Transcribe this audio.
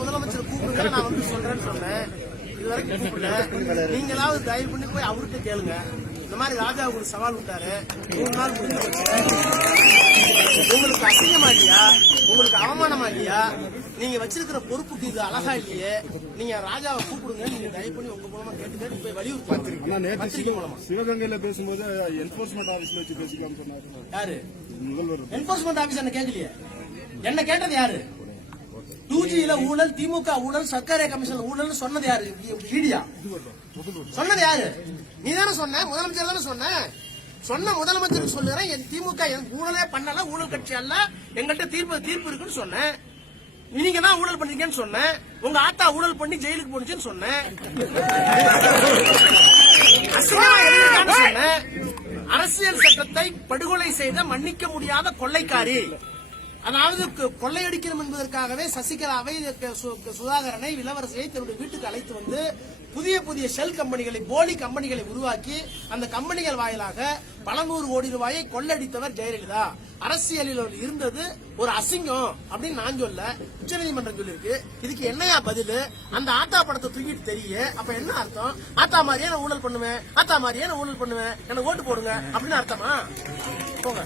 முதலமைச்சர் கூப்பிடுங்க, நான் வந்து சொல்றேன்னு சொன்னேன். இதுவரைக்கும் கூப்பிடல. நீங்களாவது தயவு பண்ணி போய் அவர்கிட்ட கேளுங்க. இந்த மாதிரி ராஜா உங்களுக்கு சவால் விட்டாரு, 3 நாள் முடிஞ்ச உங்களுக்கு அசிங்கமா இல்லையா, உங்களுக்கு அவமானமா இல்லையா, நீங்க வச்சிருக்கிற பொறுப்புக்கு இது அழகா இல்லையே, நீங்க ராஜாவை கூப்பிடுங்க. நீங்க தயவு பண்ணி உங்க மூலமா கேட்டுக்க போய் வலியுறுத்தி மூலமா சிவகங்கையில பேசும்போது என்போர்ஸ்மெண்ட் ஆபீஸ்ல வச்சு பேசிக்கலாம் சொன்னாரு. யாரு என்போர்ஸ்மெண்ட் ஆபீஸ்? என்ன கேட்கலையே. என்ன கேட்டது யாரு? 2Gல ஊழல், திமுக ஊழல், சர்க்காரிய கமிஷன் ஊழல் சொன்னது யாரு? ஈடியா சொன்னது யாரு? நீ தானே சொன்ன, முதலமைச்சர் தானே சொன்ன. சொன்ன முதலமைச்சருக்கு சொல்லுறேன், என் திமுக ஊழலே பண்ணல, ஊழல் கட்சி அல்ல, எங்கள்கிட்ட தீர்ப்பு இருக்குன்னு சொன்னேன். நீங்க தான் ஊழல் பண்ணீங்கன்னு சொன்னேன். உங்க ஆத்தா ஊழல் பண்ணி ஜெயிலுக்கு போனுச்சுன்னு சொன்னேன். சொன்னேன். அரசியல் சட்டத்தை படுகொலை செய்த மன்னிக்க முடியாத கொள்ளைக்காரி, அதாவது கொள்ளையடிக்கணும் என்பதற்காகவே சசிகலாவை, சுதாகரனை, இளவரசியை தன்னுடைய வீட்டுக்கு அழைத்து வந்து புதிய புதிய ஷெல் கம்பெனிகளை, போலி கம்பெனிகளை உருவாக்கி அந்த கம்பெனிகள் வாயிலாக பல 100 கோடி ரூபாயை கொள்ளடித்தவர் ஜெயலலிதா. அரசியலில் இருந்தது ஒரு அசிங்கம் அப்படின்னு நான் சொல்ல, உச்சநீதிமன்றம் சொல்லிருக்கு. இதுக்கு என்னையா பதில்? அந்த ஆத்தா படத்தை தூக்கிட்டு தெரிய, அப்ப என்ன அர்த்தம்? ஆத்தா மாதிரியே நான் ஊழல் பண்ணுவேன், ஆத்தா மாதிரியே நான் ஊழல் பண்ணுவேன், எனக்கு ஓட்டு போடுங்க அப்படின்னு அர்த்தமா? போங்க.